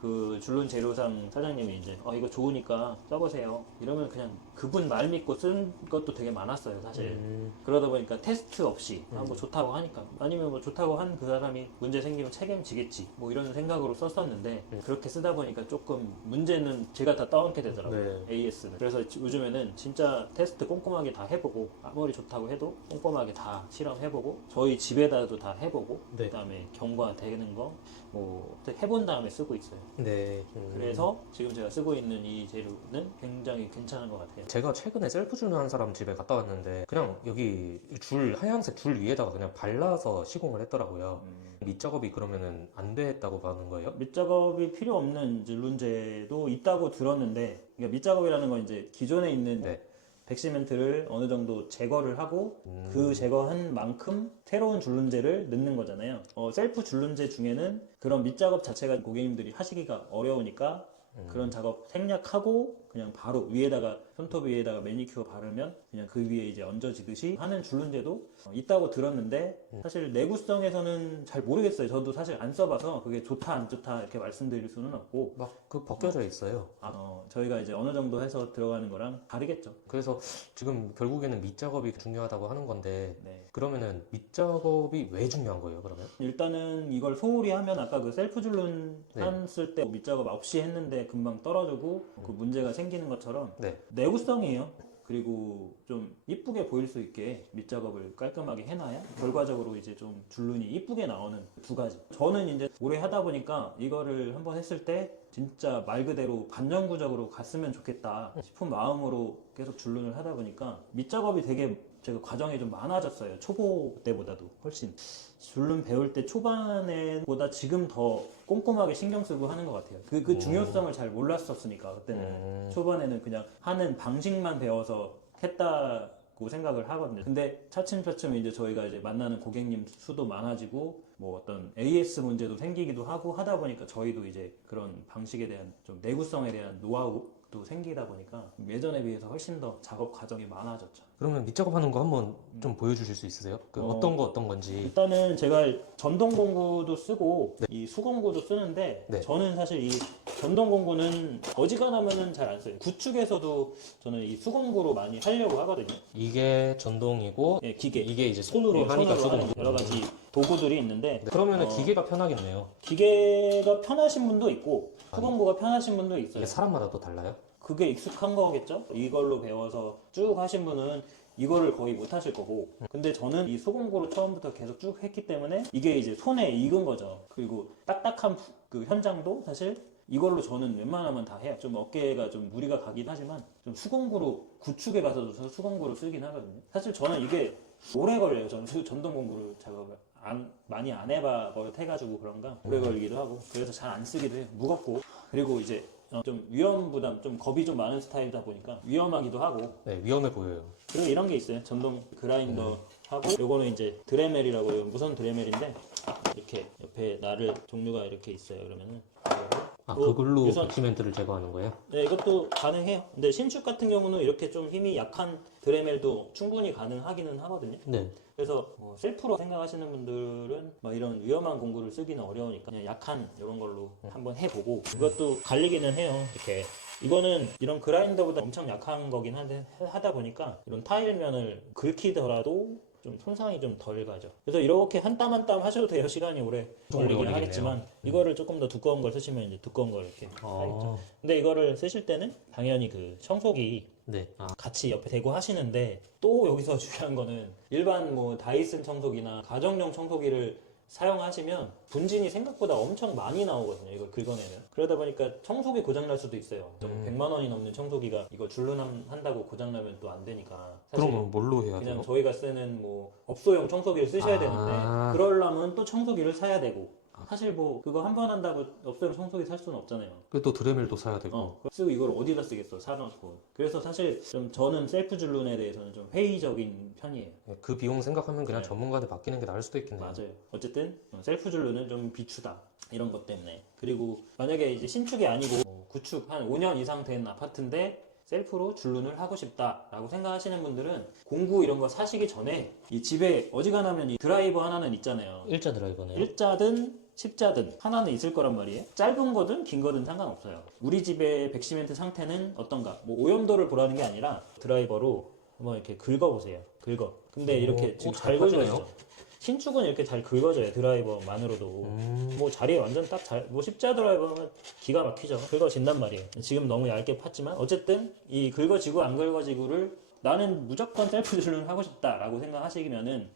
그 줄눈 재료상 사장님이 이제 이거 좋으니까 써보세요 이러면 그냥 그분 말 믿고 쓴 것도 되게 많았어요 사실. 그러다 보니까 테스트 없이 뭐 좋다고 하니까, 아니면 뭐 좋다고 한 그 사람이 문제 생기면 책임지겠지 뭐 이런 생각으로 썼었는데, 그렇게 쓰다 보니까 조금 문제는 제가 다 떠안게 되더라고요. 네. AS는. 그래서 요즘에는 진짜 테스트 꼼꼼하게 다 해보고, 아무리 좋다고 해도 꼼꼼하게 다 실험해보고, 저희 집에다도 다 해보고, 네. 그다음에 경과되는 거 뭐 해본 다음에 쓰고 있어요. 네. 그래서 지금 제가 쓰고 있는 이 재료는 굉장히 괜찮은 것 같아요. 제가 최근에 셀프 줄눈한 사람 집에 갔다 왔는데 그냥 여기 하얀색 줄 위에다가 그냥 발라서 시공을 했더라고요. 밑작업이 그러면은 안 됐다고 봐는 거예요? 밑작업이 필요 없는 줄눈제도 있다고 들었는데, 그러니까 밑작업이라는 건 이제 기존에 있는 네. 백시멘트를 어느 정도 제거를 하고 그 제거한 만큼 새로운 줄눈제를 넣는 거잖아요. 셀프 줄눈제 중에는 그런 밑작업 자체가 고객님들이 하시기가 어려우니까 그런 작업 생략하고 그냥 바로 위에다가, 손톱 위에다가 매니큐어 바르면 그냥 그 위에 이제 얹어지듯이 하는 줄눈제도 있다고 들었는데, 사실 내구성에서는 잘 모르겠어요. 저도 사실 안 써봐서 그게 좋다 안 좋다 이렇게 말씀드릴 수는 없고, 막 그 벗겨져 있어요. 저희가 이제 어느 정도 해서 들어가는 거랑 다르겠죠. 그래서 지금 결국에는 밑작업이 중요하다고 하는 건데 네. 그러면은 밑작업이 왜 중요한 거예요, 그러면? 일단은 이걸 소홀히 하면, 아까 그 셀프 줄눈 네. 했을 때 밑작업 없이 했는데 금방 떨어지고 그 문제가 생기는 것처럼 네. 내구성이에요. 그리고 좀 이쁘게 보일 수 있게 밑작업을 깔끔하게 해놔야 결과적으로 이제 좀 줄눈이 이쁘게 나오는 두 가지. 저는 이제 오래 하다 보니까 이거를 한번 했을 때 진짜 말 그대로 반영구적으로 갔으면 좋겠다 싶은 마음으로 계속 줄눈을 하다 보니까 밑작업이 되게 제가 과정이 좀 많아졌어요. 초보 때보다도 훨씬. 줄눈 배울 때 초반에 보다 지금 더 꼼꼼하게 신경 쓰고 하는 것 같아요. 그 중요성을 잘 몰랐었으니까, 그때는. 초반에는 그냥 하는 방식만 배워서 했다고 생각을 하거든요. 근데 차츰차츰 이제 저희가 이제 만나는 고객님 수도 많아지고, 뭐 어떤 AS 문제도 생기기도 하고 하다 보니까 저희도 이제 그런 방식에 대한 좀 내구성에 대한 노하우도 생기다 보니까 예전에 비해서 훨씬 더 작업 과정이 많아졌죠. 그러면 밑작업하는 거 한번 좀 보여주실 수 있으세요? 어떤 건지. 일단은 제가 전동 공구도 쓰고 이 수공구도 쓰는데, 네. 저는 사실 이 전동 공구는 어지간하면은 잘 안 써요. 구축에서도 저는 이 수공구로 많이 하려고 하거든요. 이게 전동이고 예, 기계. 이게 이제 손으로 예, 하니까 손으로 조금 하는 여러 가지 도구들이 있는데, 그러면은 기계가 편하겠네요. 기계가 편하신 분도 있고 수공구가 편하신 분도 있어요. 이게 사람마다 또 달라요? 그게 익숙한 거겠죠? 이걸로 배워서 쭉 하신 분은 이거를 거의 못 하실 거고, 근데 저는 이 수공구로 처음부터 계속 쭉 했기 때문에 이게 이제 손에 익은 거죠. 그리고 딱딱한 그 현장도 사실 이걸로 저는 웬만하면 다 해요. 좀 어깨가 좀 무리가 가긴 하지만 좀 수공구로, 구축에 가서도 수공구로 쓰긴 하거든요. 사실 저는 이게 오래 걸려요. 저는 전동 공구를 작업을 많이 안 해봐 버릇해가지고 그런가 오래 걸리기도 하고, 그래서 잘 안 쓰기도 해요. 무겁고. 그리고 이제 좀 위험 부담, 좀 겁이 좀 많은 스타일이다 보니까 위험하기도 하고. 네, 위험해 보여요. 그리고 이런 게 있어요. 전동 그라인더 하고, 요거는 이제 드레멜이라고, 이건 무선 드레멜인데 이렇게 옆에 나를 종류가 이렇게 있어요. 그러면은 그걸로 유선. 백시멘트를 제거하는 거예요? 네, 이것도 가능해요. 근데 신축 같은 경우는 이렇게 좀 힘이 약한 드레멜도 충분히 가능하기는 하거든요. 네. 그래서 셀프로 생각하시는 분들은 뭐 이런 위험한 공구를 쓰기는 어려우니까 그냥 약한 이런 걸로 한번 해보고, 이것도 갈리기는 해요. 이렇게 이거는 이런 그라인더보다 엄청 약한 거긴 한데, 하다 보니까 이런 타일면을 긁히더라도 좀 손상이 좀 덜 가죠. 그래서 이렇게 한 땀 한 땀 하셔도 돼요. 시간이 오래 걸리긴 걸리겠네요. 하겠지만, 이거를 조금 더 두꺼운 걸 쓰시면 이제 두꺼운 걸 이렇게 하겠죠. 아, 근데 이거를 쓰실 때는 당연히 그 청소기 네. 같이 옆에 대고 하시는데, 또 여기서 중요한 거는 일반 뭐 다이슨 청소기나 가정용 청소기를 사용하시면 분진이 생각보다 엄청 많이 나오거든요. 이걸 긁어내면. 그러다 보니까 청소기 고장날 수도 있어요. 좀 100만 원이 넘는 청소기가 이거 줄눈 한다고 고장나면 또 안 되니까. 사실 그러면 뭘로 해야 그냥 돼요? 저희가 쓰는 뭐 업소용 청소기를 쓰셔야 되는데, 그러려면 또 청소기를 사야 되고, 사실 뭐 그거 한 번 한다고 업소용 청소기 살 수는 없잖아요. 또 드레밀도 사야 되고. 쓰고 이걸 어디다 쓰겠어, 사놓고. 그래서 사실 좀 저는 셀프 줄눈에 대해서는 좀 회의적인 편이에요. 그 비용 생각하면 그냥 전문가한테 맡기는 게 나을 수도 있겠네요. 맞아요. 어쨌든 셀프 줄눈은 좀 비추다, 이런 것 때문에. 그리고 만약에 이제 신축이 아니고 구축 한 5년 이상 된 아파트인데 셀프로 줄눈을 하고 싶다라고 생각하시는 분들은 공구 이런 거 사시기 전에 이 집에 어지간하면 이 드라이버 하나는 있잖아요. 일자 드라이버네요. 일자든 십자든 하나는 있을 거란 말이에요. 짧은 거든 긴 거든 상관없어요. 우리 집의 백시멘트 상태는 어떤가? 뭐 오염도를 보라는 게 아니라 드라이버로 한번 이렇게 긁어보세요. 근데 이렇게 지금 잘 긁어지죠. 신축은 이렇게 잘 긁어져요. 드라이버만으로도. 뭐 자리에 완전 딱 뭐 십자 드라이버는 기가 막히죠. 긁어진단 말이에요. 지금 너무 얇게 팠지만 어쨌든 이 긁어지고 안 긁어지고를 나는 무조건 셀프 줄눈 하고 싶다라고 생각하시면은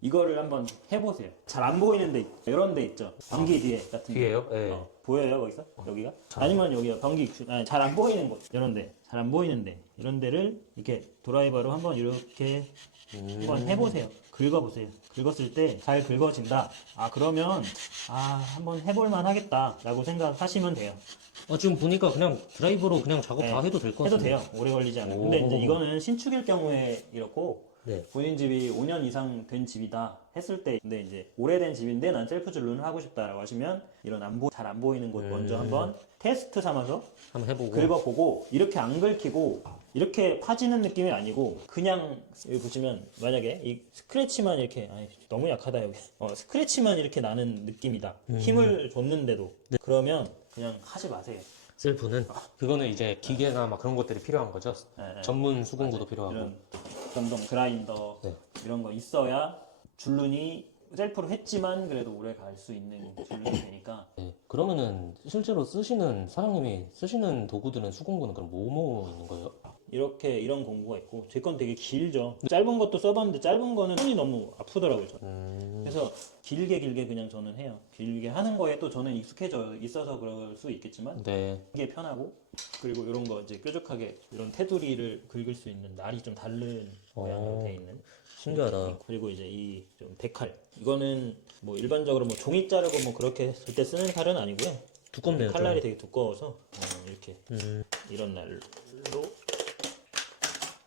이거를 한번 해보세요. 잘 안 보이는 데 이런 데 있죠. 변기 뒤에 같은 데. 뒤에요? 네. 보여요 거기서? 여기가? 아니면 여기가 변기 잘 안 보이는 곳 이런 데. 잘 안 보이는 데 이런 데를 이렇게 드라이버로 한번 이렇게 한번 해보세요. 긁어보세요. 긁었을 때 잘 긁어진다. 그러면 한번 해볼만 하겠다라고 생각하시면 돼요. 지금 보니까 그냥 드라이버로 그냥 작업 다 해도 될 것 해도 같은데. 돼요. 오래 걸리지 않아요. 근데 이제 이거는 신축일 경우에 이렇고 네. 본인 집이 5년 이상 된 집이다 했을 때 근데 이제 오래된 집인데 난 셀프 줄눈을 하고 싶다라고 하시면 이런 잘 안 보이는 곳 먼저 한번 테스트 삼아서 한번 해보고. 긁어보고 이렇게 안 긁히고 이렇게 파지는 느낌이 아니고 그냥 여기 보시면 만약에 이 스크래치만 이렇게 너무 약하다 여기 스크래치만 이렇게 나는 느낌이다 힘을 줬는데도 그러면 그냥 하지 마세요. 셀프는 그거는 이제 기계나 막 그런 것들이 필요한 거죠. 네. 전문 수공구도 필요하고. 이런 전동 그라인더 네. 이런 거 있어야 줄눈이 셀프로 했지만 그래도 오래 갈 수 있는 줄눈이 되니까. 네. 그러면은 실제로 사장님이 쓰시는 도구들은 수공구는 그럼 뭐뭐 있는 거예요? 이렇게 이런 공구가 있고 제 건 되게 길죠. 짧은 것도 써봤는데 짧은 거는 손이 너무 아프더라고요. 그래서 길게 그냥 저는 해요. 길게 하는 거에 또 저는 익숙해져 있어서 그럴 수 있겠지만 네. 이게 편하고 그리고 이런 거 이제 뾰족하게 이런 테두리를 긁을 수 있는 날이 좀 다른 모양으로 되어 있는 신기하다. 그리고 이제 이 좀 데칼 이거는 뭐 일반적으로 뭐 종이 자르고 뭐 그렇게 절대 쓰는 칼은 아니고요. 두껍네요. 칼날이 되게 두꺼워서 이렇게 좀. 이런 날로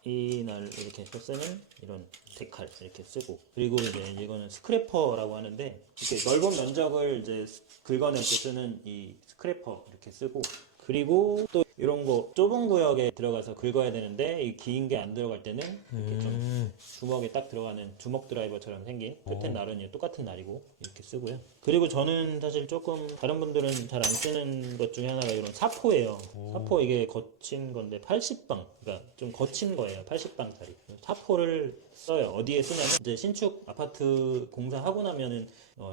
이 날 이렇게 해서 쓰는 이런 데칼 이렇게 쓰고 그리고 이제 이거는 스크래퍼라고 하는데 이렇게 넓은 면적을 이제 긁어낼 때 쓰는 이 스크래퍼 이렇게 쓰고 그리고 또 이런 거 좁은 구역에 들어가서 긁어야 되는데 이 긴 게 안 들어갈 때는 이렇게 좀 주먹에 딱 들어가는 주먹 드라이버처럼 생긴 끝엔 날은 똑같은 날이고 이렇게 쓰고요. 그리고 저는 사실 조금 다른 분들은 잘 안 쓰는 것 중에 하나가 이런 사포예요. 사포 이게 거친 건데 80방 그러니까 좀 거친 거예요. 80방짜리 사포를 써요. 어디에 쓰냐면 이제 신축 아파트 공사하고 나면은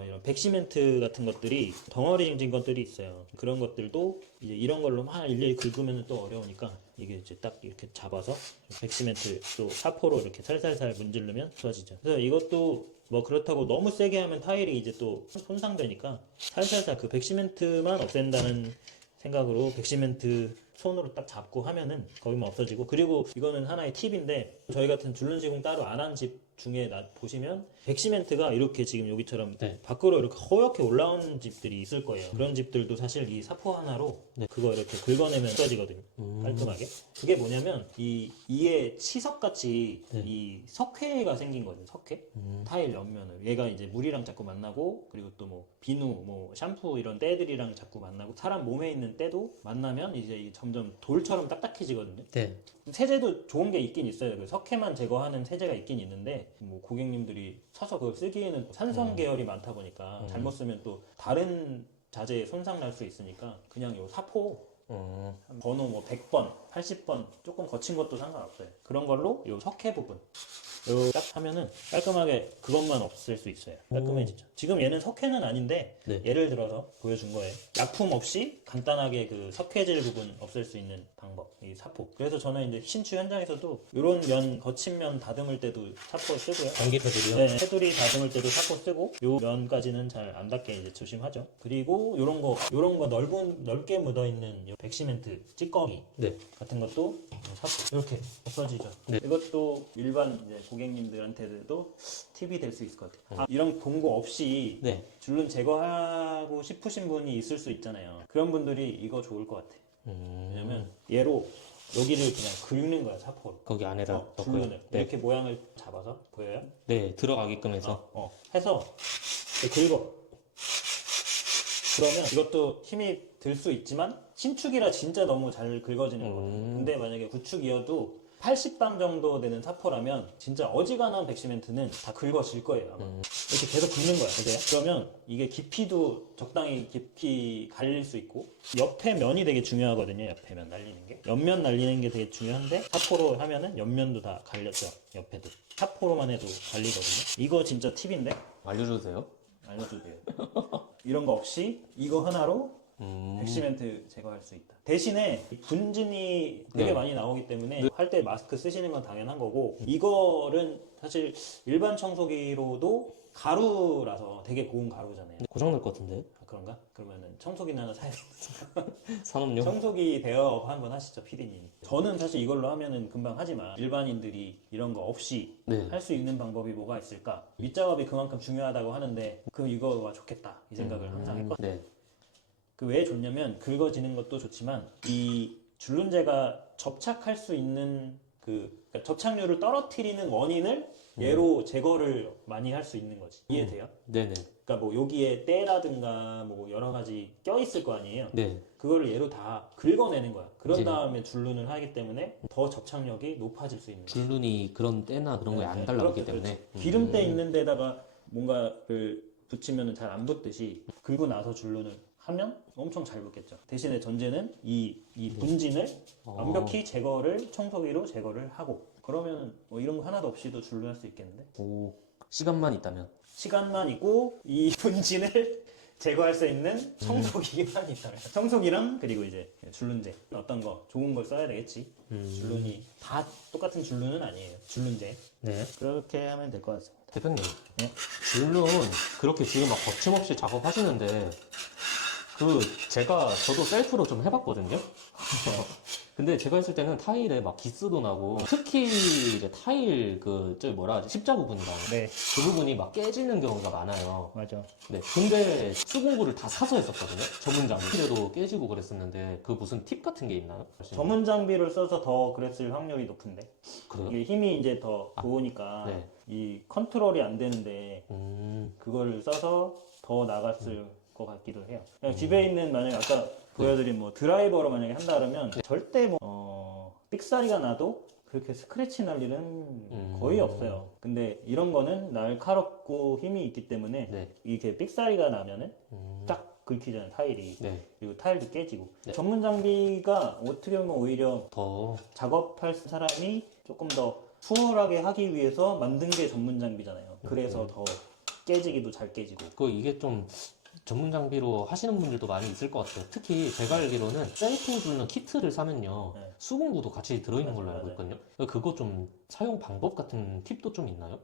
이런 백시멘트 같은 것들이 덩어리진 것들이 있어요. 그런 것들도 이제 이런 걸로 막 일일이 긁으면 또 어려우니까 이게 이제 딱 이렇게 잡아서 백시멘트 또 사포로 이렇게 살살살 문지르면 좋아지죠. 그래서 이것도 뭐 그렇다고 너무 세게 하면 타일이 이제 또 손상되니까 살살살 그 백시멘트만 없앤다는 생각으로 백시멘트 손으로 딱 잡고 하면은 거기만 없어지고 그리고 이거는 하나의 팁인데 저희 같은 줄눈 시공 따로 안 한 집 중에 보시면 백시멘트가 이렇게 지금 여기처럼 네. 밖으로 이렇게 허옇게 올라오는 집들이 있을 거예요. 그런 집들도 사실 이 사포 하나로 그거 이렇게 긁어내면 없어지거든요. 깔끔하게. 그게 뭐냐면 이에 치석같이 이 석회가 생긴 거죠. 석회. 타일 옆면을. 얘가 이제 물이랑 자꾸 만나고 그리고 또 뭐 비누, 뭐 샴푸 이런 때들이랑 자꾸 만나고 사람 몸에 있는 때도 만나면 이제 점점 돌처럼 딱딱해지거든요. 네. 세제도 좋은 게 있긴 있어요. 그 석회만 제거하는 세제가 있긴 있는데 뭐 고객님들이 사서 그걸 쓰기에는 산성 계열이 많다 보니까 잘못 쓰면 또 다른 자재에 손상 날 수 있으니까 그냥 요 사포 번호 뭐 100번, 80번 조금 거친 것도 상관없어요. 그런 걸로 요 석회 부분 요 딱 하면은 깔끔하게 그것만 없앨 수 있어요. 깔끔해지죠. 지금 얘는 석회는 아닌데 네. 예를 들어서 보여준 거예요. 약품 없이 간단하게 그 석회질 부분 없앨 수 있는 방법, 이 사포. 그래서 저는 이제 신축 현장에서도 이런 면 거친 면 다듬을 때도 사포 쓰고요. 전기 테두리요? 네, 테두리 다듬을 때도 사포 쓰고 요 면까지는 잘 안 닿게 이제 조심하죠. 그리고 요런 거 넓게 묻어 있는 백시멘트 찌꺼기 네. 같은 것도 사포 이렇게 없어지죠. 네. 이것도 일반 이제 고객님들한테도 팁이 될 수 있을 것 같아요. 이런 공구 없이 네. 줄눈 제거하고 싶으신 분이 있을 수 있잖아요. 그런 분들이 이거 좋을 것 같아요. 왜냐면 얘로 여기를 그냥 긁는 거야, 사포로. 거기 안에다 넣고요. 줄눈을 네. 이렇게 모양을 잡아서 보여요? 네, 들어가게끔 해서. 해서 이렇게 긁어. 그러면 이것도 힘이 들 수 있지만 신축이라 진짜 너무 잘 긁어지는 거거든요. 근데 만약에 구축이어도 80방 정도 되는 사포라면 진짜 어지간한 백시멘트는 다 긁어질 거예요. 아마. 이렇게 계속 긁는 거야. 그세요? 그러면 이게 깊이도 적당히 깊이 갈릴 수 있고 옆에 면이 되게 중요하거든요. 옆에 면 날리는 게. 옆면 날리는 게 되게 중요한데 사포로 하면은 옆면도 다 갈렸죠. 옆에도. 사포로만 해도 갈리거든요. 이거 진짜 팁인데? 알려주세요. 알려줘도 돼요. 이런 거 없이 이거 하나로 백시멘트 제거할 수 있다. 대신에 분진이 되게 네. 많이 나오기 때문에 할 때 마스크 쓰시는 건 당연한 거고 이거는 사실 일반 청소기로도 가루라서 되게 고운 가루잖아요. 고장날 것 같은데? 아, 그런가? 그러면은 청소기는 하나 사야 되니까 산업용? 청소기 대여업 한번 하시죠, 피디님. 저는 사실 이걸로 하면은 금방 하지만 일반인들이 이런 거 없이 네. 할 수 있는 방법이 뭐가 있을까? 밑작업이 그만큼 중요하다고 하는데 그 이거가 좋겠다 이 생각을 항상 했거든요. 네. 그 왜 좋냐면 긁어지는 것도 좋지만 이 줄눈제가 접착할 수 있는 그러니까 접착률을 떨어뜨리는 원인을 얘로 제거를 많이 할 수 있는 거지. 이해돼요? 네네. 그러니까 뭐 여기에 때라든가 뭐 여러 가지 껴 있을 거 아니에요. 네. 그거를 얘로 다 긁어내는 거야. 그런 이제- 다음에 줄눈을 하기 때문에 더 접착력이 높아질 수 있는 거야. 줄눈이 그런 때나 그런 거에 안 달라붙기 그렇죠, 때문에. 그렇죠. 기름때 있는 데다가 뭔가를 붙이면 잘 안 붙듯이 긁고 나서 줄눈을 하면 엄청 잘 붙겠죠. 대신에 전제는 이 분진을 완벽히 제거를 청소기로 제거를 하고 그러면 뭐 이런 거 하나도 없이도 줄눈할 수 있겠는데 오, 시간만 있다면. 시간만 있고 이 분진을 제거할 수 있는 청소기만 있다면 청소기랑 그리고 이제 줄눈제 어떤 거 좋은 걸 써야 되겠지. 줄눈이 다 똑같은 줄눈은 아니에요. 줄눈제 네. 그렇게 하면 될 것 같습니다. 대표님, 네? 줄눈 그렇게 지금 막 거침없이 작업하시는데 저도 셀프로 좀 해봤거든요. 근데 제가 했을 때는 타일에 막 기스도 나고 특히 이제 타일 저기 뭐라 하지 십자 부분이랑 네, 그 부분이 막 깨지는 경우가 많아요. 맞아. 네, 근데 수공구를 다 사서 했었거든요. 전문 장비. 그래도 깨지고 그랬었는데 그 무슨 팁 같은 게 있나요? 전문 장비를 써서 더 그랬을 확률이 높은데 그래요? 이게 힘이 이제 더 좋으니까 네. 이 컨트롤이 안 되는데 그거를 써서 더 나갔을 것 같기도 해요. 그냥 집에 있는 만약에 아까 보여드린 뭐 드라이버로 만약에 한다 그러면 절대 뭐 삑사리가 나도 그렇게 스크래치 날 일은 거의 없어요. 근데 이런 거는 날카롭고 힘이 있기 때문에 네. 이게 삑사리가 나면은 딱 긁히잖아요 타일이. 네. 그리고 타일도 깨지고. 네. 전문 장비가 어떻게 보면 오히려 더 작업할 사람이 조금 더 수월하게 하기 위해서 만든 게 전문 장비잖아요. 그래서 더 깨지기도 잘 깨지고. 이게 좀 전문 장비로 하시는 분들도 많이 있을 것 같아요. 특히 제가 알기로는 셀프 줄눈 키트를 사면요. 네. 수공구도 같이 들어있는 걸로 맞아요, 알고 맞아요. 있거든요. 그거 좀 사용 방법 같은 팁도 좀 있나요?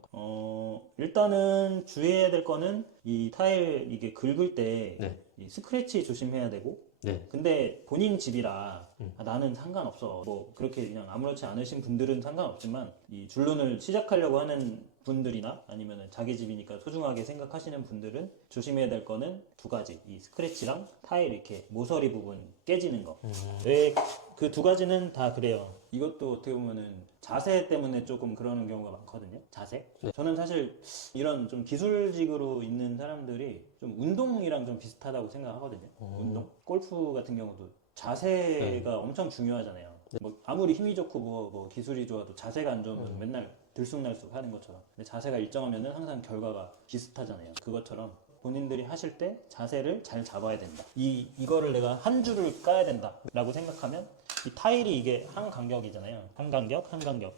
일단은 주의해야 될 거는 이 타일 이게 긁을 때 네. 이 스크래치 조심해야 되고 네. 근데 본인 집이라 나는 상관없어 뭐 그렇게 그냥 아무렇지 않으신 분들은 상관없지만 이 줄눈을 시작하려고 하는 분들이나 아니면 자기 집이니까 소중하게 생각하시는 분들은 조심해야 될 거는 두 가지 이 스크래치랑 타일 이렇게 모서리 부분 깨지는 거 왜 그 두 가지는 다 그래요. 이것도 어떻게 보면은 자세 때문에 조금 그러는 경우가 많거든요. 자세. 저는 사실 이런 좀 기술직으로 있는 사람들이 좀 운동이랑 좀 비슷하다고 생각하거든요. 운동. 골프 같은 경우도 자세가 엄청 중요하잖아요. 뭐 아무리 힘이 좋고 뭐 기술이 좋아도 자세가 안 좋으면 맨날 들쑥날쑥 하는 것처럼. 근데 자세가 일정하면은 항상 결과가 비슷하잖아요. 그것처럼 본인들이 하실 때 자세를 잘 잡아야 된다. 이거를 내가 한 줄을 까야 된다. 라고 생각하면 이 타일이 이게 한 간격이잖아요. 한 간격, 한 간격.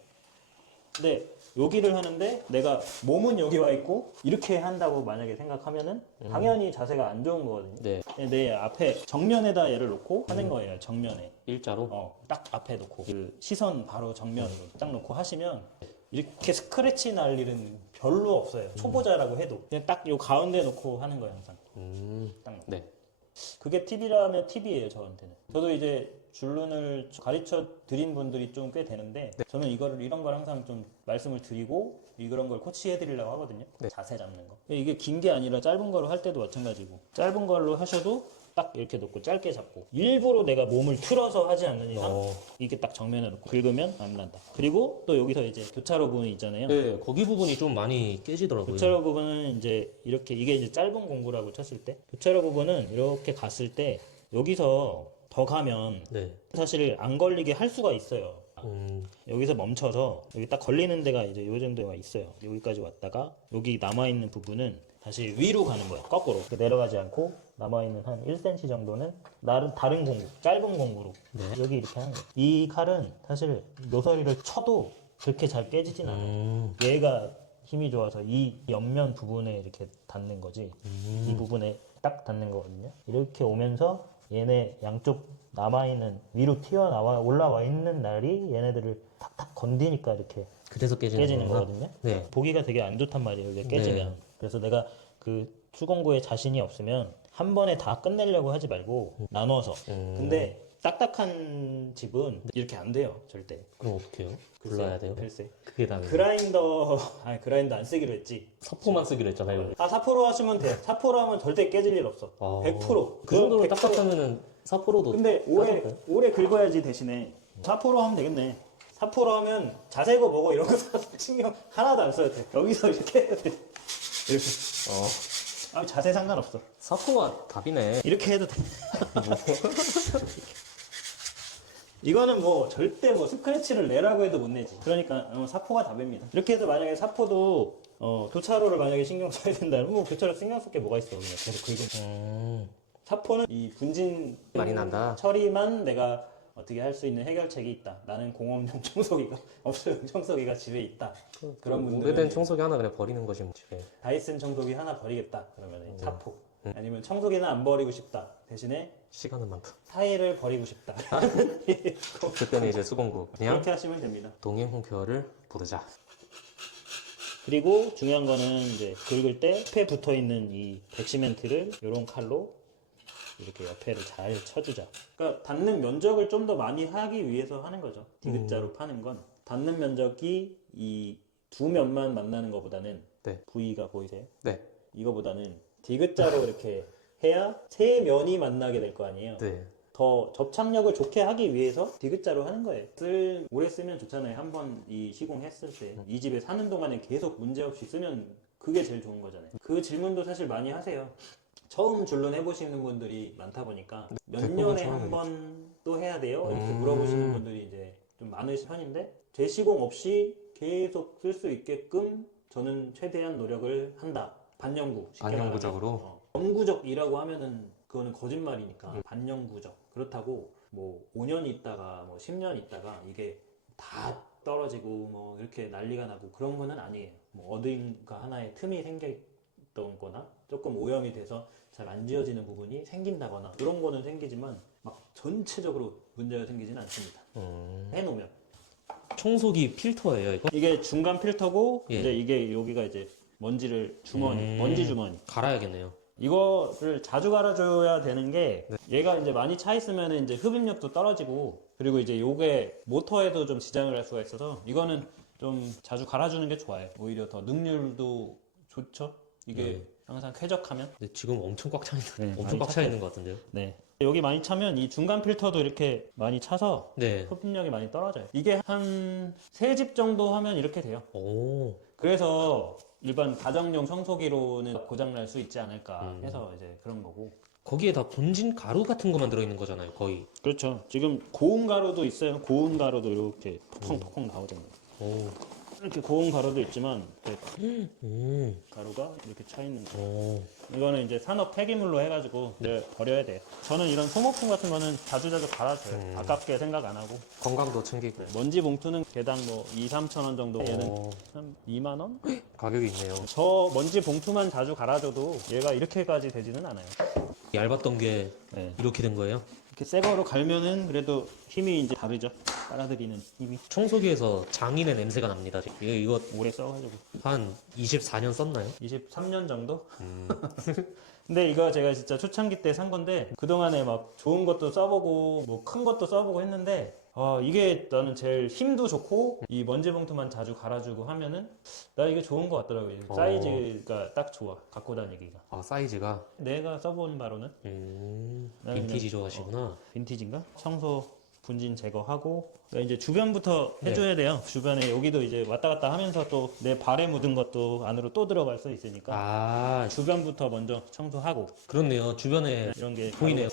근데 여기를 하는데 내가 몸은 여기 와 있고 이렇게 한다고 만약에 생각하면은 당연히 자세가 안 좋은 거거든요. 네. 내 앞에 정면에다 얘를 놓고 하는 거예요. 정면에. 일자로? 딱 앞에 놓고 그 시선 바로 정면으로 딱 놓고 하시면 이렇게 스크래치 날 일은 별로 없어요. 초보자라고 해도 그냥 딱 요 가운데 놓고 하는 거예요 항상. 딱 놓고. 네. 그게 팁이라면 팁이에요 저한테는. 저도 이제 줄눈을 가르쳐 드린 분들이 좀 꽤 되는데 저는 이런 걸 항상 좀 말씀을 드리고 이런 걸 코치해 드리려고 하거든요. 자세 잡는 거. 이게 긴 게 아니라 짧은 거로 할 때도 마찬가지고 짧은 걸로 하셔도 딱 이렇게 놓고 짧게 잡고 일부러 내가 몸을 틀어서 하지 않는 이상 이렇게 딱 정면에 놓고 긁으면 안 난다. 그리고 또 여기서 이제 교차로 부분이 있잖아요. 네, 거기 부분이 좀 많이 깨지더라고요. 교차로 부분은 이제 이렇게 이게 이제 짧은 공구라고 쳤을 때 교차로 부분은 이렇게 갔을 때 여기서 더 가면 네. 사실 안 걸리게 할 수가 있어요. 여기서 멈춰서 여기 딱 걸리는 데가 이제 요 정도가 있어요. 여기까지 왔다가 여기 남아있는 부분은 다시 위로 가는 거예요. 거꾸로 내려가지 않고 남아있는 한 1cm 정도는 다른 공구, 짧은 공구로 여기 이렇게 하는 거예요. 이 칼은 사실 묘서리를 쳐도 그렇게 잘 깨지진 않아요. 얘가 힘이 좋아서 이 옆면 부분에 이렇게 닿는 거지. 이 부분에 딱 닿는 거거든요. 이렇게 오면서 얘네 양쪽 남아있는 위로 튀어나와 올라와 있는 날이 얘네들을 탁탁 건드니까 이렇게 그래서 깨지는 거거든요. 네. 보기가 되게 안 좋단 말이에요. 이게 깨지면. 그래서 내가 그 수공구에 자신이 없으면 한 번에 다 끝내려고 하지 말고 나눠서. 근데 딱딱한 집은 이렇게 안 돼요. 절대. 그럼 어떻게 해요? 불러야 돼요? 글쎄. 그게 다는 그라인더 안 쓰기로 했지. 사포만 쓰기로 했잖아요. 사포로 하시면 돼. 사포로 하면 절대 깨질 일 없어. 100%. 그 정도로 100%. 딱딱하면은 사포로도 근데 오래 긁어야지 대신에. 사포로 하면 되겠네. 사포로 하면 자세고 뭐고 이런 거 신경 하나도 안 써도 돼. 여기서 이렇게 해도 돼. 이렇게. 자세 상관없어. 사포가 답이네. 이렇게 해도 돼. 이거는 뭐 절대 뭐 스크래치를 내라고 해도 못 내지. 그러니까 사포가 답입니다. 이렇게 해서 만약에 사포도 교차로를 만약에 신경 써야 된다면 뭐 교차로 신경 쓸 게 뭐가 있어. 그냥 계속 긁으면. 사포는 이 분진 많이 난다. 처리만 내가 어떻게 할 수 있는 해결책이 있다. 나는 공업용 청소기가 없어용 청소기가 집에 있다. 그런 분들은 오래된 청소기 하나 그냥 버리는 것이 뭐 집에. 다이슨 청소기 하나 버리겠다. 그러면 사포. 아니면 청소기는 안 버리고 싶다. 대신에 시간은 많다. 타일을 버리고 싶다. 그때는 이제 수공구. 그냥 그렇게 하시면 됩니다. 동행 홍표를 부르자. 그리고 중요한 거는 이제 긁을 때 옆에 붙어 있는 이 백시멘트를 이런 칼로 이렇게 옆에를 잘 쳐주자. 그러니까 닿는 면적을 좀 더 많이 하기 위해서 하는 거죠. 디귿자로 파는 건 닿는 면적이 이 두 면만 만나는 것보다는 부위가 보이세요? 네. 이거보다는 디귿자로 이렇게 해야 세 면이 만나게 될 거 아니에요. 네. 더 접착력을 좋게 하기 위해서 디귿자로 하는 거예요. 오래 쓰면 좋잖아요. 한번 이 시공했을 때 이 집에 사는 동안에 계속 문제없이 쓰면 그게 제일 좋은 거잖아요. 그 질문도 사실 많이 하세요. 처음 줄눈 해보시는 분들이 많다 보니까 몇 년에 한 번 또 해야 돼요? 이렇게 물어보시는 분들이 이제 좀 많으신 편인데 재시공 없이 계속 쓸 수 있게끔 저는 최대한 노력을 한다. 반영구. 반영구적으로. 영구적이라고 하면은 그거는 거짓말이니까 반영구적. 그렇다고 뭐 5년 있다가 뭐 10년 있다가 이게 다 떨어지고 뭐 이렇게 난리가 나고 그런 거는 아니에요. 뭐 어딘가 하나에 틈이 생겼던 거나 조금 오염이 돼서 잘 안 지워지는 부분이 생긴다거나 그런 거는 생기지만 막 전체적으로 문제가 생기지는 않습니다. 해놓으면. 청소기 필터예요, 이거? 이게 중간 필터고 예. 이제 이게 여기가 이제 먼지를 먼지 주머니. 갈아야겠네요. 이거를 자주 갈아줘야 되는 게 얘가 이제 많이 차 있으면 이제 흡입력도 떨어지고 그리고 이제 요게 모터에도 좀 지장을 할 수가 있어서 이거는 좀 자주 갈아주는 게 좋아요. 오히려 더 능률도 좋죠. 이게 항상 쾌적하면. 근데 지금 엄청 꽉 차 있는, 네, 엄청 많이 꽉 차 있는 것 같은데요? 네. 여기 많이 차면 이 중간 필터도 이렇게 많이 차서 네. 흡입력이 많이 떨어져요. 이게 한 3집 정도 하면 이렇게 돼요. 오. 그래서 일반 가정용 청소기로는 고장날 수 있지 않을까 해서 이제 그런 거고. 거기에 다 본진 가루 같은 것만 들어있는 거잖아요, 거의. 그렇죠. 지금 고운 가루도 있어요. 고운 가루도 이렇게 퍽퍽퍽 나오잖아요. 오. 이렇게 고운 가루도 있지만 가루가 이렇게 차 있는 거. 오. 이거는 이제 산업 폐기물로 해가지고 이제 버려야 돼요. 저는 이런 소모품 같은 거는 자주자주 갈아줘요. 아깝게 생각 안 하고. 건강도 챙기고. 먼지 봉투는 개당 뭐 2, 3천 원 정도. 얘는 한 2만 원? 가격이 있네요. 저 먼지 봉투만 자주 갈아줘도 얘가 이렇게까지 되지는 않아요. 얇았던 게 네. 이렇게 된 거예요? 이렇게 새 거로 갈면은 그래도 힘이 이제 다르죠. 빨아들이는 힘이. 청소기에서 장인의 냄새가 납니다. 이거 오래 써가지고. 한 24년 썼나요? 23년 정도? 근데 이거 제가 진짜 초창기 때 산 건데 그동안에 막 좋은 것도 써보고 뭐 큰 것도 써보고 했는데 이게 나는 제일 힘도 좋고 이 먼지 봉투만 자주 갈아주고 하면은 나 이게 좋은 것 같더라고요. 사이즈가 딱 좋아. 갖고 다니기가. 아, 사이즈가? 내가 써본 바로는 나는 빈티지 그냥, 좋아하시구나. 빈티지인가? 청소 분진 제거하고 이제 주변부터 해줘야 돼요. 주변에 여기도 이제 왔다 갔다 하면서 또 내 발에 묻은 것도 안으로 또 들어갈 수 있으니까 아, 주변부터 먼저 청소하고 그렇네요. 주변에 이런 게 보이네요.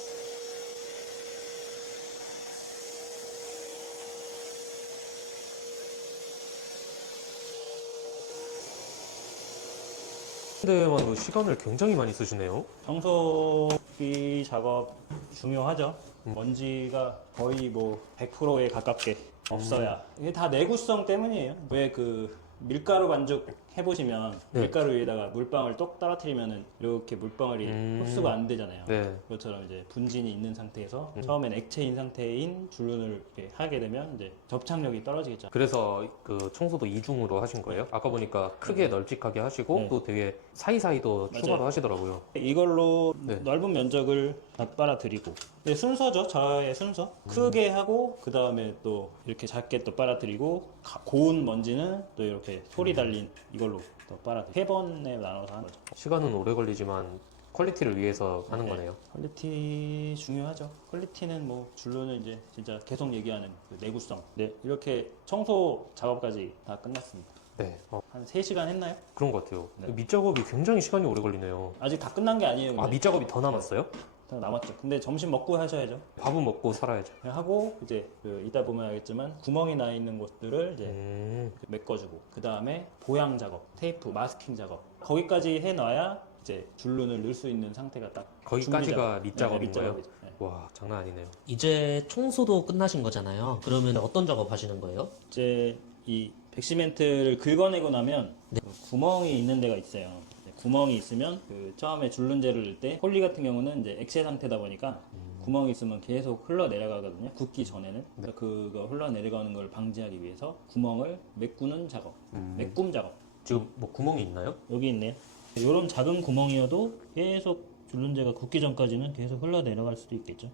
근데만도 시간을 굉장히 많이 쓰시네요. 청소기 작업 중요하죠. 먼지가 거의 뭐 100%에 가깝게 없어야. 이게 다 내구성 때문이에요. 왜 그 밀가루 반죽 해보시면 네. 밀가루 위에다가 물방울 똑 떨어뜨리면은 이렇게 물방울이 흡수가 안 되잖아요. 네. 그것처럼 이제 분진이 있는 상태에서 처음엔 액체인 상태인 줄눈을 이렇게 하게 되면 이제 접착력이 떨어지겠죠. 그래서 그 청소도 이중으로 하신 거예요? 아까 보니까 크게 널찍하게 하시고 네. 또 되게 사이사이도 맞아요. 추가로 하시더라고요. 이걸로 네. 넓은 면적을 다 빨아들이고 네, 순서죠. 저의 순서 크게 하고 그 다음에 또 이렇게 작게 또 빨아들이고 고운 먼지는 또 이렇게 소리 달린 이걸로 또 빨아들이고 세 번에 나눠서 하는 거죠. 시간은 오래 걸리지만 퀄리티를 위해서 하는 네. 거네요. 퀄리티 중요하죠. 퀄리티는 뭐 줄로는 이제 진짜 계속 얘기하는 그 내구성. 네, 이렇게 청소 작업까지 다 끝났습니다. 네. 한 3시간 했나요? 그런 것 같아요. 네. 밑작업이 굉장히 시간이 오래 걸리네요. 아직 다 끝난 게 아니에요. 아, 근데. 밑작업이 더 남았어요? 다 남았죠. 근데 점심 먹고 하셔야죠. 밥은 먹고 살아야죠. 하고 이제 그 이따 보면 알겠지만 구멍이 나 있는 곳들을 이제 메꿔주고 그 다음에 보양 작업, 테이프, 마스킹 작업 거기까지 해놔야 이제 줄눈을 넣을 수 있는 상태가 딱 거기까지가 밑작업인 네, 거예요? 밑작업이죠. 네. 와, 장난 아니네요. 이제 청소도 끝나신 거잖아요. 그러면 어떤 작업 하시는 거예요? 이제 이 백시멘트를 긁어내고 나면 네. 그 구멍이 있는 데가 있어요. 네, 구멍이 있으면 그 처음에 줄눈제를 넣을 때 폴리 같은 경우는 이제 액체 상태다 보니까 구멍이 있으면 계속 흘러 내려가거든요. 굽기 전에는. 그래서 그거 흘러 내려가는 걸 방지하기 위해서 구멍을 메꾸는 작업, 메꿈 작업. 지금 뭐 구멍이 있나요? 여기 있네요. 이런 작은 구멍이어도 계속 줄눈제가 굽기 전까지는 계속 흘러 내려갈 수도 있겠죠.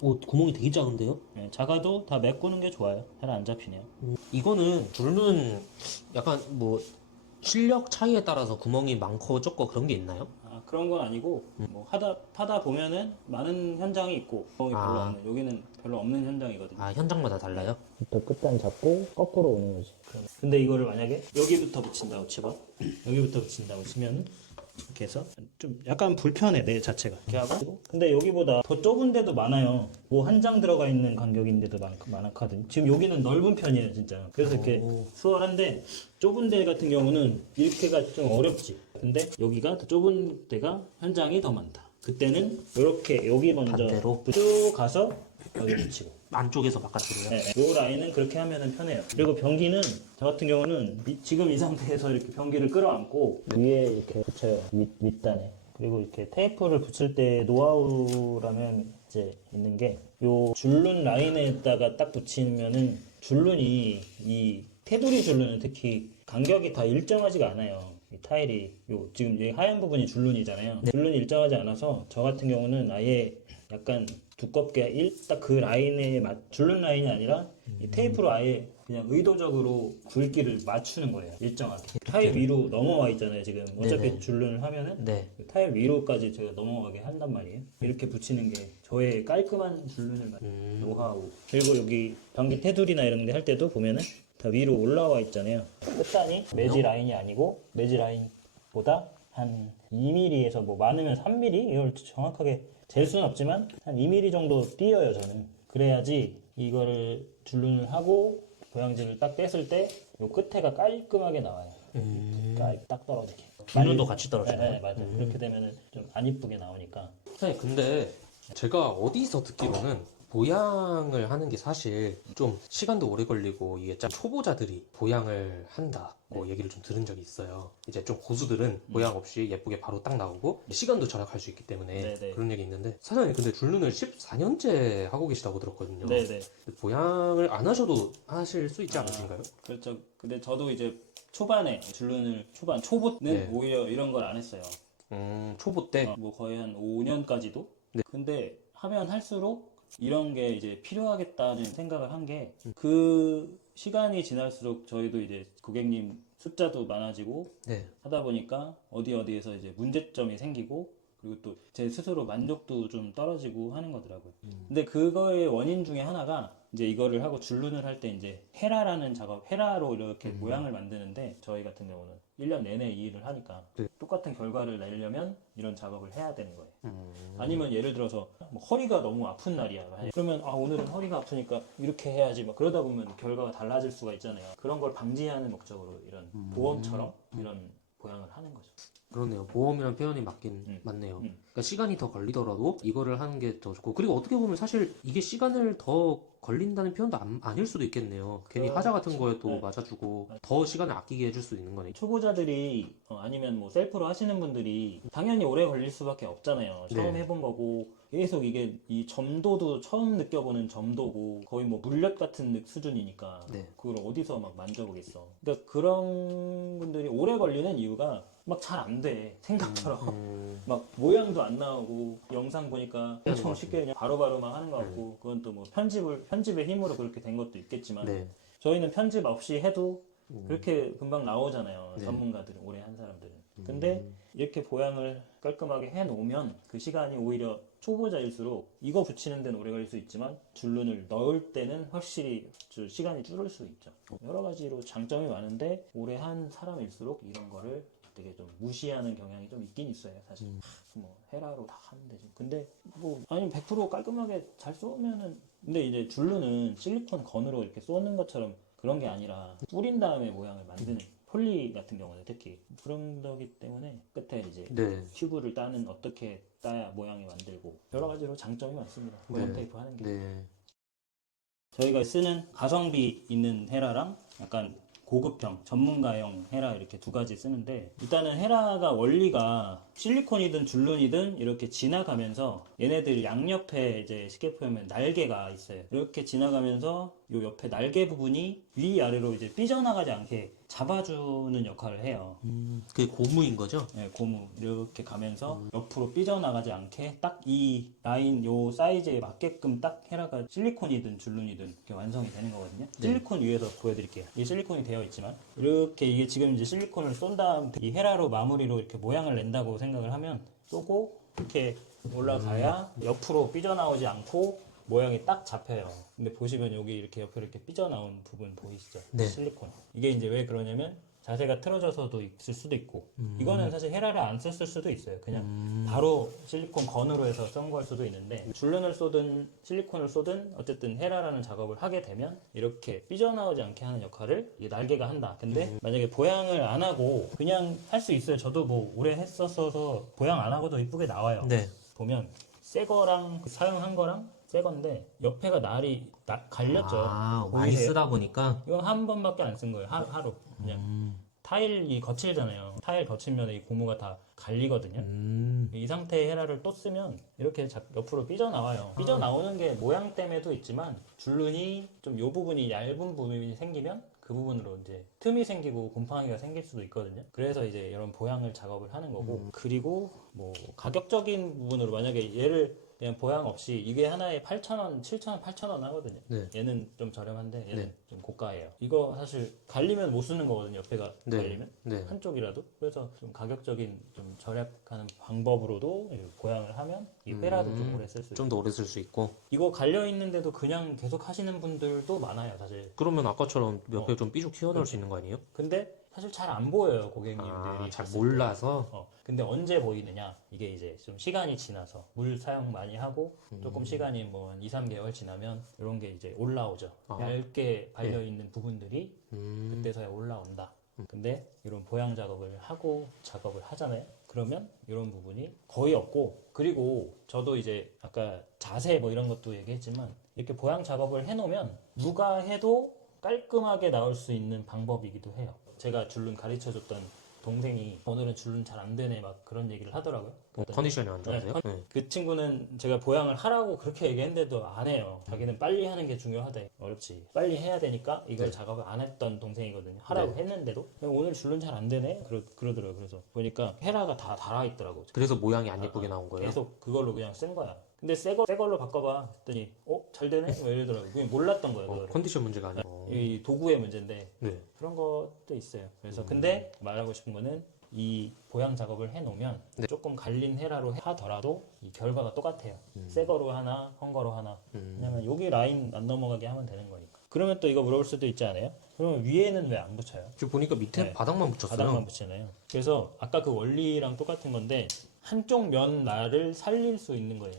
오, 구멍이 되게 작은데요? 네, 작아도 다 메꾸는 게 좋아요. 잘 안 잡히네요. 이거는 줄눈 약간 뭐 실력 차이에 따라서 구멍이 많고 적고 그런 게 있나요? 아, 그런 건 아니고 뭐 파다 보면은 많은 현장이 있고 구멍이 별로 아. 없는 여기는 별로 없는 현장이거든요. 아, 현장마다 달라요? 또 끝단 잡고 거꾸로 오는 거지. 근데 이거를 만약에 여기부터 붙인다고 치고 여기부터 붙인다고 치면은 이렇게 해서 좀 약간 불편해 내 자체가 이렇게 하고 근데 여기보다 더 좁은 데도 많아요. 뭐 한 장 들어가 있는 간격인데도 많거든. 지금 여기는 넓은 편이에요 진짜. 그래서 이렇게 수월한데 좁은 데 같은 경우는 이렇게가 좀 어렵지. 근데 여기가 더 좁은 데가 현장이 더 많다. 그때는 이렇게 여기 먼저 반대로? 쭉 가서 여기 붙이고 안쪽에서 바깥으로요? 네, 요 라인은 그렇게 하면은 편해요. 그리고 변기는 저 같은 경우는 지금 이 상태에서 이렇게 변기를 끌어안고 위에 이렇게 붙여요. 윗단에. 그리고 이렇게 테이프를 붙일 때 노하우라면 이제 있는 게 요 줄눈 라인에다가 딱 붙이면은 줄눈이 이 테두리 줄눈은 특히 간격이 다 일정하지가 않아요. 이 타일이 요 지금 여기 하얀 부분이 줄눈이잖아요. 줄눈이 일정하지 않아서 저 같은 경우는 아예 약간 두껍게 딱 그 라인에 줄눈 라인이 아니라 이 테이프로 아예 그냥 의도적으로 굵기를 맞추는 거예요. 일정하게. 타일 위로 넘어와 있잖아요. 지금 어차피 네네. 줄눈을 하면은 네. 그 타일 위로까지 제가 넘어가게 한단 말이에요. 이렇게 붙이는 게 저의 깔끔한 줄눈을 만드는 노하우. 그리고 여기 변기 테두리나 이런 데 할 때도 보면은 다 위로 올라와 있잖아요. 끝단이 매지 라인이 아니고 매지 라인보다 한 2mm에서 뭐 많으면 3mm 이걸 정확하게 잴 수는 없지만 한 2mm 정도 띄어요 저는. 그래야지 이거를 줄눈을 하고 보양지를 딱 뺐을 때 요 끝에가 깔끔하게 나와요. 딱 떨어지게. 줄눈도 같이 떨어지나요? 네, 맞아요. 그렇게 되면은 좀 안 이쁘게 나오니까. 사장님, 근데 제가 어디서 듣기로는 보양을 하는 게 사실 좀 시간도 오래 걸리고 이게 참 초보자들이 보양을 한다고 얘기를 좀 들은 적이 있어요. 이제 좀 고수들은 보양 없이 예쁘게 바로 딱 나오고 시간도 절약할 수 있기 때문에 네네. 그런 얘기 있는데 사장님 근데 줄눈을 14년째 하고 계시다고 들었거든요. 네네. 근데 보양을 안 하셔도 하실 수 있지 않으신가요? 그렇죠. 근데 저도 이제 초반에 줄눈을 초보는 네. 오히려 이런 걸 안 했어요. 초보 때 뭐 거의 한 5년까지도. 네. 근데 하면 할수록 이런 게 이제 필요하겠다는 생각을 한 게 그 시간이 지날수록 저희도 이제 고객님 숫자도 많아지고 네. 하다 보니까 어디에서 이제 문제점이 생기고 그리고 또 제 스스로 만족도 좀 떨어지고 하는 거더라고요. 근데 그거의 원인 중에 하나가 이제 이거를 하고 줄눈을 할 때 이제 헤라라는 작업, 헤라로 이렇게 모양을 만드는데 저희 같은 경우는 1년 내내 이 일을 하니까 네. 똑같은 결과를 내려면 이런 작업을 해야 되는 거예요. 아니면 예를 들어서 뭐 허리가 너무 아픈 날이야. 그러면 오늘은 허리가 아프니까 이렇게 해야지 막 그러다 보면 결과가 달라질 수가 있잖아요. 그런 걸 방지하는 목적으로 이런 보험처럼 이런 보양을 하는 거죠. 그러네요. 보험이라는 표현이 맞긴 맞네요. 그러니까 시간이 더 걸리더라도 이거를 하는 게 더 좋고, 그리고 어떻게 보면 사실 이게 시간을 더 걸린다는 표현도 아닐 수도 있겠네요. 괜히 하자 같은 거에도 네. 맞아주고 더 시간을 아끼게 해줄 수 있는 거네. 초보자들이 아니면 뭐 셀프로 하시는 분들이 당연히 오래 걸릴 수밖에 없잖아요. 처음 네. 해본 거고 계속 이게 이 점도도 처음 느껴보는 점도고 거의 뭐 물엿 같은 수준이니까 네. 그걸 어디서 막 만져보겠어. 그러니까 그런 분들이 오래 걸리는 이유가 막 잘 안 돼. 생각처럼. 막 모양도 안 나오고 영상 보니까 엄청 쉽게 그냥 바로바로 막 하는 것 같고 그건 또 뭐 편집의 힘으로 그렇게 된 것도 있겠지만 네. 저희는 편집 없이 해도 그렇게 금방 나오잖아요. 네. 전문가들은, 오래 한 사람들은. 근데 이렇게 보양을 깔끔하게 해 놓으면 그 시간이 오히려 초보자일수록 이거 붙이는 데는 오래 걸릴 수 있지만 줄눈을 넣을 때는 확실히 시간이 줄을 수 있죠. 여러 가지로 장점이 많은데 오래 한 사람일수록 이런 거를 되게 좀 무시하는 경향이 좀 있긴 있어요, 사실. 뭐 헤라로 다 하면 되지. 근데 뭐 아니면 100% 깔끔하게 잘 쏘면은 근데 이제 줄눈은 실리콘 건으로 이렇게 쏘는 것처럼 그런 게 아니라 뿌린 다음에 모양을 만드는 폴리 같은 경우는 특히 그런 거기 때문에 끝에 이제 네. 튜브를 따는 어떻게 따야 모양이 만들고 여러 가지로 장점이 많습니다. 보양 네. 테이프 하는 게. 네. 저희가 쓰는 가성비 있는 헤라랑 약간 고급형, 전문가용 헤라 이렇게 두 가지 쓰는데 일단은 헤라가 원리가 실리콘이든 줄눈이든 이렇게 지나가면서 얘네들 양옆에 이제 쉽게 표현하면 날개가 있어요. 이렇게 지나가면서 요 옆에 날개 부분이 위아래로 이제 삐져나가지 않게 잡아주는 역할을 해요. 그게 고무인 거죠? 네, 고무 이렇게 가면서 옆으로 삐져나가지 않게 딱 이 라인 요 사이즈에 맞게끔 딱 헤라가 실리콘이든 줄눈이든 이렇게 완성이 되는 거거든요. 실리콘 위에서 보여드릴게요. 이게 실리콘이 되어 있지만 이렇게 이게 지금 이제 실리콘을 쏜 다음 이 헤라로 마무리로 이렇게 모양을 낸다고 생각을 하면 쏘고 이렇게 올라가야 옆으로 삐져나오지 않고 모양이 딱 잡혀요. 근데 보시면 여기 이렇게 옆에 이렇게 삐져나온 부분 보이시죠? 네. 실리콘. 이게 이제 왜 그러냐면 자세가 틀어져서도 있을 수도 있고 이거는 사실 헤라를 안 썼을 수도 있어요. 그냥 바로 실리콘 건으로 해서 썬 걸 수도 있는데 줄눈을 쏘든 실리콘을 쏘든 어쨌든 헤라라는 작업을 하게 되면 이렇게 삐져나오지 않게 하는 역할을 이 날개가 한다. 근데 만약에 보양을 안 하고 그냥 할 수 있어요. 저도 뭐 오래 했었어서 보양 안 하고도 이쁘게 나와요. 네. 보면 새 거랑 사용한 거랑 새 건데 옆에가 날이 갈렸죠. 아, 많이 보이세요? 쓰다 보니까. 이거 한 번밖에 안 쓴 거예요. 하루. 그냥 타일이 거칠잖아요. 타일 거치면 이 고무가 다 갈리거든요. 이 상태의 헤라를 또 쓰면 이렇게 옆으로 삐져나와요. 삐져나오는 게 모양 때문에도 있지만 줄눈이 좀 요 부분이 얇은 부분이 생기면 그 부분으로 이제 틈이 생기고 곰팡이가 생길 수도 있거든요. 그래서 이제 이런 보양을 작업을 하는 거고 그리고 뭐 가격적인 부분으로 만약에 얘를 그냥 보양 없이 이게 하나에 8,000원, 7,000원, 8,000원 하거든요. 네. 얘는 좀 저렴한데 얘는 네. 좀 고가예요. 이거 사실 갈리면 못 쓰는 거거든요. 옆에가 네. 갈리면 네. 한쪽이라도. 그래서 좀 가격적인 좀 절약하는 방법으로도 이 보양을 하면 이 회라도 좀 오래 쓸 수 있고. 좀 더 오래 쓸 수 있고. 이거 갈려 있는데도 그냥 계속 하시는 분들도 많아요, 사실. 그러면 아까처럼 옆에 좀 삐죽 튀어나올 수 있는 거 아니에요? 근데 사실 잘 안 보여요, 고객님들이. 아, 잘 봤을 때. 몰라서. 근데 언제 보이느냐? 이게 이제 좀 시간이 지나서 물 사용 많이 하고 조금 시간이 뭐 한 2, 3개월 지나면 이런 게 이제 올라오죠. 아. 얇게 발려 있는 부분들이 그때서야 올라온다. 근데 이런 보양 작업을 하고 작업을 하잖아요. 그러면 이런 부분이 거의 없고 그리고 저도 이제 아까 자세 뭐 이런 것도 얘기했지만 이렇게 보양 작업을 해놓으면 누가 해도 깔끔하게 나올 수 있는 방법이기도 해요. 제가 줄눈 가르쳐줬던 동생이 오늘은 줄눈 잘 안 되네 막 그런 얘기를 하더라고요. 컨디션이 안 좋아서요? 네. 그 친구는 제가 보양을 하라고 그렇게 얘기했는데도 안 해요. 자기는 빨리 하는 게 중요하대. 어렵지. 빨리 해야 되니까 이걸 작업을 안 했던 동생이거든요. 하라고 했는데도 오늘 줄눈 잘 안 되네? 그러더라고요. 그래서 보니까 헤라가 다 달아있더라고. 그래서 모양이 안 예쁘게 나온 거예요? 계속 그걸로 그냥 쓴 거야. 근데 새 걸로 바꿔봐. 했더니 잘 되네? 뭐 이러더라고요. 그냥 몰랐던 거예요. 그거를. 컨디션 문제가 아니고. 이 도구의 문제인데 네. 그런 것도 있어요. 그래서 근데 말하고 싶은 거는 이 보양 작업을 해놓으면 조금 갈린 헤라로 하더라도 이 결과가 똑같아요. 새 거로 하나, 헌 거로 하나. 왜냐면 여기 라인 안 넘어가게 하면 되는 거니까. 그러면 또 이거 물어볼 수도 있지 않아요? 그러면 위에는 왜 안 붙여요? 지금 보니까 밑에 네. 바닥만 붙였어요. 바닥만 붙이잖아요. 그래서 아까 그 원리랑 똑같은 건데 한쪽 면 날을 살릴 수 있는 거예요.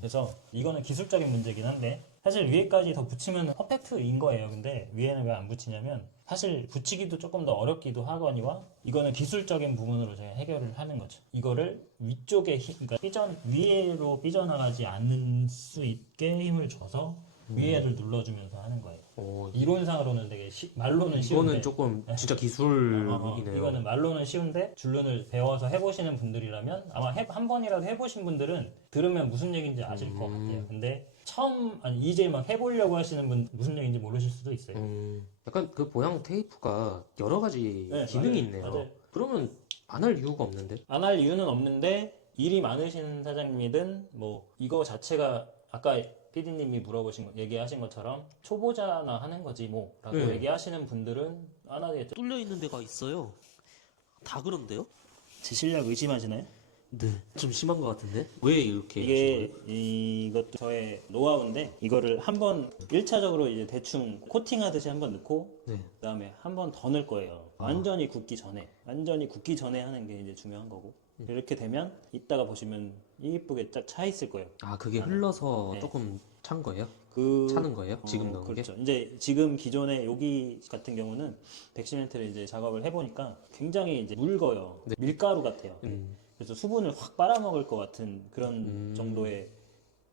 그래서 이거는 기술적인 문제긴 한데 사실 위에까지 더 붙이면 퍼펙트인 거예요. 근데 위에는 왜 안 붙이냐면 사실 붙이기도 조금 더 어렵기도 하거니와 이거는 기술적인 부분으로 제가 해결을 하는 거죠. 이거를 위쪽에 그러니까 위로 삐져나가지 않을 수 있게 힘을 줘서 위에를 눌러주면서 하는 거예요. 이론상으로는 되게 말로는 쉬운데 이거는 조금 진짜 기술이네요. 이거는 말로는 쉬운데 줄눈을 배워서 해보시는 분들이라면 아마 한 번이라도 해보신 분들은 들으면 무슨 얘기인지 아실 것 같아요. 근데 이제 막 해보려고 하시는 분 무슨 얘기인지 모르실 수도 있어요. 약간 그 보양 테이프가 여러 가지 네, 기능이 맞아요. 있네요. 맞아요. 그러면 안 할 이유가 없는데? 안 할 이유는 없는데 일이 많으신 사장님이든 뭐 이거 자체가 아까 PD님이 얘기하신 것처럼 초보자나 하는 거지 뭐라고 네. 얘기하시는 분들은 안 하겠죠. 뚫려 있는 데가 있어요. 다 그런데요? 제 실력 의심하시나요? 네. 좀 심한 것 같은데? 왜 이렇게 이게 이것도 저의 노하우인데 이거를 한번 1차적으로 이제 대충 코팅하듯이 한번 넣고 네. 그다음에 한 번 더 넣을 거예요. 완전히 굳기 전에 하는 게 이제 중요한 거고 이렇게 되면 이따가 보시면 이쁘게 쫙 차 있을 거예요. 아, 그게 흘러서 네. 조금 찬 거예요? 그 차는 거예요? 지금 넣은 그렇죠. 이제 지금 기존의 여기 같은 경우는 백시멘트를 이제 작업을 해보니까 굉장히 이제 묽어요. 밀가루 같아요. 그래서 수분을 확 빨아먹을 것 같은 그런 정도의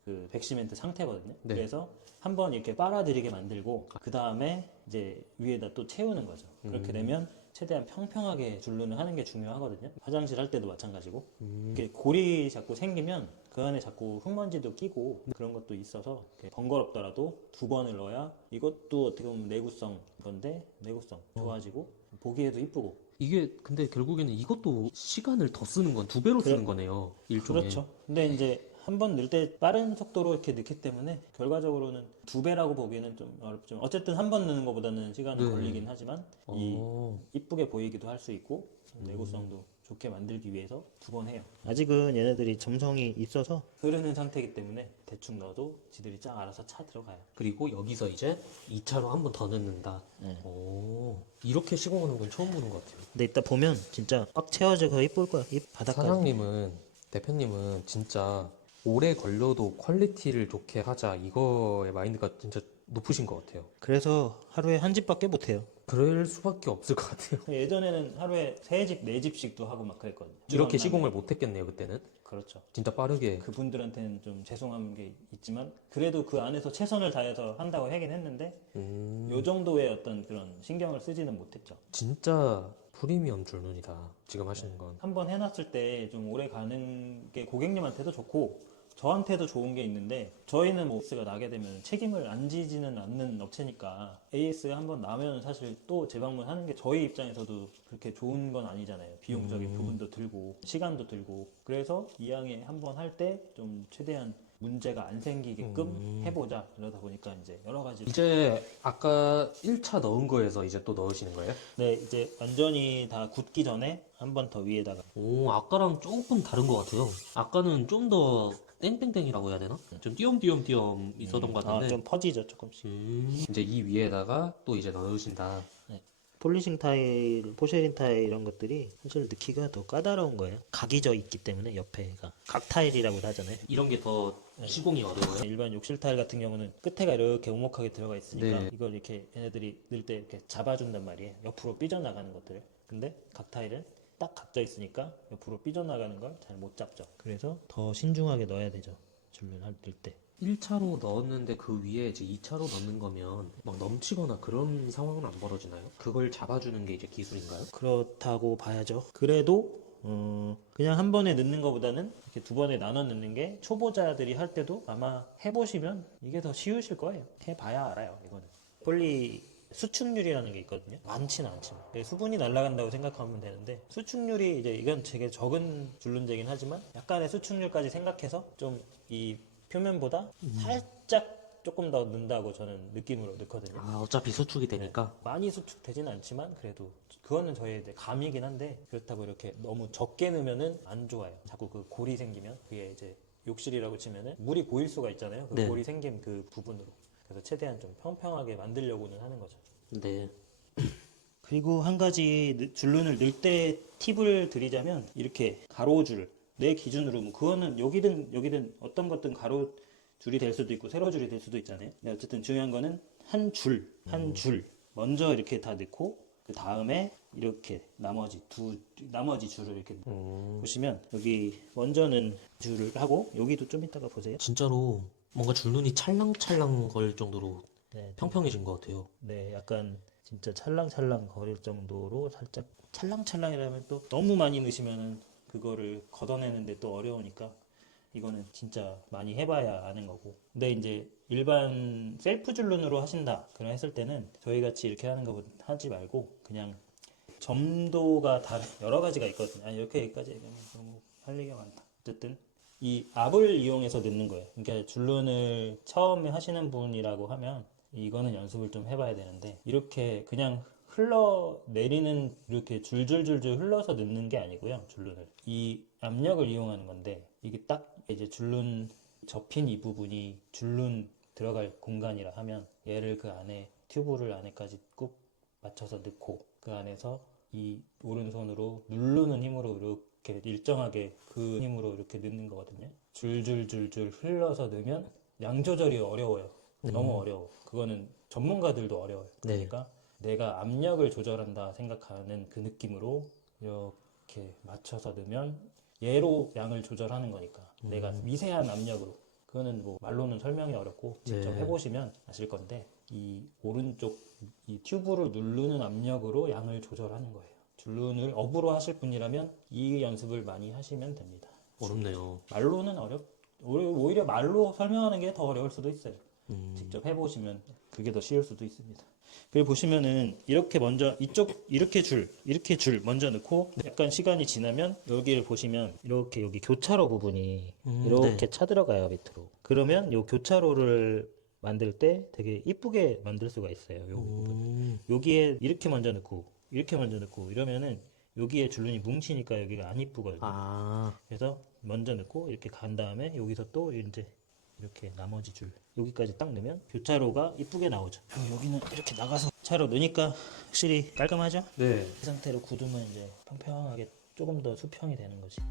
그 백시멘트 상태거든요. 네. 그래서 한번 이렇게 빨아들이게 만들고 그 다음에 이제 위에다 또 채우는 거죠. 그렇게 되면 최대한 평평하게 줄눈을 하는 게 중요하거든요. 화장실 할 때도 마찬가지고 이렇게 골이 자꾸 생기면 그 안에 자꾸 흙먼지도 끼고 그런 것도 있어서 이렇게 번거롭더라도 2번을 넣어야 이것도 어떻게 보면 내구성 건데 내구성 좋아지고 보기에도 이쁘고 이게 근데 결국에는 이것도 시간을 더 쓰는 건 2배로 쓰는 거네요. 일종의. 그렇죠. 근데 이제 한 번 넣을 때 빠른 속도로 이렇게 넣기 때문에 결과적으로는 2배라고 보기에는 좀 어렵지만 어쨌든 한 번 넣는 것보다는 시간은 걸리긴 하지만 이쁘게 보이기도 할 수 있고 내구성도 좋게 만들기 위해서 2번 해요. 아직은 얘네들이 점성이 있어서 흐르는 상태이기 때문에 대충 넣어도 지들이 쫙 알아서 차 들어가요. 그리고 여기서 이제 2차로 한 번 더 넣는다. 네. 오, 이렇게 시공하는 건 처음 보는 것 같아요. 근데 이따 보면 진짜 꽉 채워져서 이쁠 거야. 이 바닥까지. 대표님은 진짜 오래 걸려도 퀄리티를 좋게 하자. 이거의 마인드가 진짜 높으신 것 같아요. 그래서 하루에 한 집밖에 못 해요. 그럴 수밖에 없을 것 같아요. 예전에는 하루에 3집, 4집씩도 하고 막 그랬거든요. 이렇게 시공을 못 했겠네요, 그때는. 그렇죠. 진짜 빠르게. 그분들한테는 좀 죄송한 게 있지만 그래도 그 안에서 최선을 다해서 한다고 하긴 했는데 요 정도의 어떤 그런 신경을 쓰지는 못했죠. 진짜 프리미엄 줄눈이다. 지금 하시는 건. 한번 해놨을 때 좀 오래 가는 게 고객님한테도 좋고 저한테도 좋은 게 있는데 저희는 뭐 AS가 나게 되면 책임을 안 지지는 않는 업체니까 AS가 한번 나면 사실 또 재방문하는 게 저희 입장에서도 그렇게 좋은 건 아니잖아요. 비용적인 부분도 들고 시간도 들고 그래서 이왕에 한번 할 때 좀 최대한 문제가 안 생기게끔 해보자 이러다 보니까 이제 여러 가지 이제 아까 1차 넣은 거에서 이제 또 넣으시는 거예요? 네 이제 완전히 다 굳기 전에 한 번 더 위에다가 오, 아까랑 조금 다른 것 같아요. 아까는 좀 더 땡땡땡이라고 해야 되나? 좀 띄엄띄엄띄엄 있었던 것 같은데. 좀 퍼지죠 조금씩. 이제 이 위에다가 또 이제 넣으신다. 폴리싱 타일, 포쉐린 타일 이런 것들이 사실 넣기가 더 까다로운 거예요. 각이 져 있기 때문에 옆에가 각 타일이라고 하잖아요. 이런 게 더 시공이 어려워요. 일반 욕실 타일 같은 경우는 끝에가 이렇게 오목하게 들어가 있으니까 네. 이걸 이렇게 얘네들이 넣을 때 이렇게 잡아준단 말이에요. 옆으로 삐져나가는 것들을. 근데 각 타일은 딱 각져 있으니까 옆으로 삐져나가는 걸 잘 못 잡죠. 그래서 더 신중하게 넣어야 되죠. 줄눈 넣을 때. 1차로 넣었는데 그 위에 이제 2차로 넣는 거면 막 넘치거나 그런 상황은 안 벌어지나요? 그걸 잡아주는 게 이제 기술인가요? 그렇다고 봐야죠. 그래도 그냥 한 번에 넣는 것보다는 이렇게 2번에 나눠 넣는 게 초보자들이 할 때도 아마 해보시면 이게 더 쉬우실 거예요. 해봐야 알아요. 이거는 폴리 수축률이라는 게 있거든요. 많지는 않지만 수분이 날아간다고 생각하면 되는데 수축률이 이제 이건 되게 적은 줄눈제긴 하지만 약간의 수축률까지 생각해서 좀 이 표면보다 살짝 조금 더 넣는다고 저는 느낌으로 넣거든요. 아, 어차피 수축이 되니까. 많이 수축되지는 않지만 그래도 그거는 저의 이제 감이긴 한데 그렇다고 이렇게 너무 적게 넣으면은 안 좋아요. 자꾸 그 골이 생기면 그게 이제 욕실이라고 치면은 물이 고일 수가 있잖아요. 그 네. 골이 생긴 그 부분으로. 그래서 최대한 좀 평평하게 만들려고는 하는 거죠. 네. 그리고 한 가지 줄눈을 넣을 때 팁을 드리자면 이렇게 가로줄 내 기준으로 뭐 그거는 여기든 어떤 것든 가로줄 줄이 될 수도 있고 세로 줄이 될 수도 있잖아요. 근데 어쨌든 중요한 거는 한 줄 먼저 이렇게 다 넣고 그 다음에 이렇게 나머지 줄을 이렇게 보시면 여기 먼저는 줄을 하고 여기도 좀 이따가 보세요. 진짜로 뭔가 줄눈이 찰랑찰랑 거릴 정도로 네, 평평해진 것 같아요. 네, 약간 진짜 찰랑찰랑 거릴 정도로 살짝 찰랑찰랑이라면 또 너무 많이 넣으시면은 그거를 걷어내는데 또 어려우니까 이거는 진짜 많이 해봐야 아는 거고. 근데 이제 일반 셀프 줄눈으로 하신다 그런 했을 때는 저희 같이 이렇게 하는 거 하지 말고 그냥 점도가 다른 여러 가지가 있거든요. 아니, 이렇게 여기까지 얘기하면 너무 할 얘기가 많다. 어쨌든 이 압을 이용해서 넣는 거예요. 그러니까 줄눈을 처음에 하시는 분이라고 하면 이거는 연습을 좀 해봐야 되는데 이렇게 그냥 흘러내리는 이렇게 줄줄줄줄 흘러서 넣는 게 아니고요. 줄눈을 이 압력을 이용하는 건데 이게 딱 이제 줄눈 접힌 이 부분이 줄눈 들어갈 공간이라 하면 얘를 그 안에 튜브를 안에까지 꾹 맞춰서 넣고 그 안에서 이 오른손으로 누르는 힘으로 이렇게 일정하게 그 힘으로 이렇게 넣는 거거든요. 줄줄줄줄 흘러서 넣으면 양 조절이 어려워요. 너무 어려워. 그거는 전문가들도 어려워요. 그러니까 내가 압력을 조절한다 생각하는 그 느낌으로 이렇게 맞춰서 넣으면 얘로 양을 조절하는 거니까 내가 미세한 압력으로 그거는 뭐 말로는 설명이 어렵고 직접 네. 해보시면 아실 건데 이 오른쪽 이 튜브를 누르는 압력으로 양을 조절하는 거예요. 줄눈을 업으로 하실 분이라면 이 연습을 많이 하시면 됩니다. 어렵네요. 말로는 오히려 말로 설명하는 게 더 어려울 수도 있어요. 직접 해보시면 그게 더 쉬울 수도 있습니다. 그리고 보시면은 이렇게 먼저 이렇게 줄 먼저 넣고 약간 시간이 지나면 여기를 보시면 이렇게 여기 교차로 부분이 이렇게 차들어가요 밑으로. 그러면 요 교차로를 만들 때 되게 이쁘게 만들 수가 있어요. 요 부분. 여기에 이렇게 먼저 넣고 이러면은 여기에 줄눈이 뭉치니까 여기가 안 이쁘거든요. 아, 그래서 먼저 넣고 이렇게 간 다음에 여기서 또 이제 이렇게 나머지 줄 여기까지 딱 넣으면 교차로가 이쁘게 나오죠. 여기는 이렇게 나가서 차로 넣으니까 확실히 깔끔하죠? 네. 이 상태로 굳으면 이제 평평하게 조금 더 수평이 되는 거지.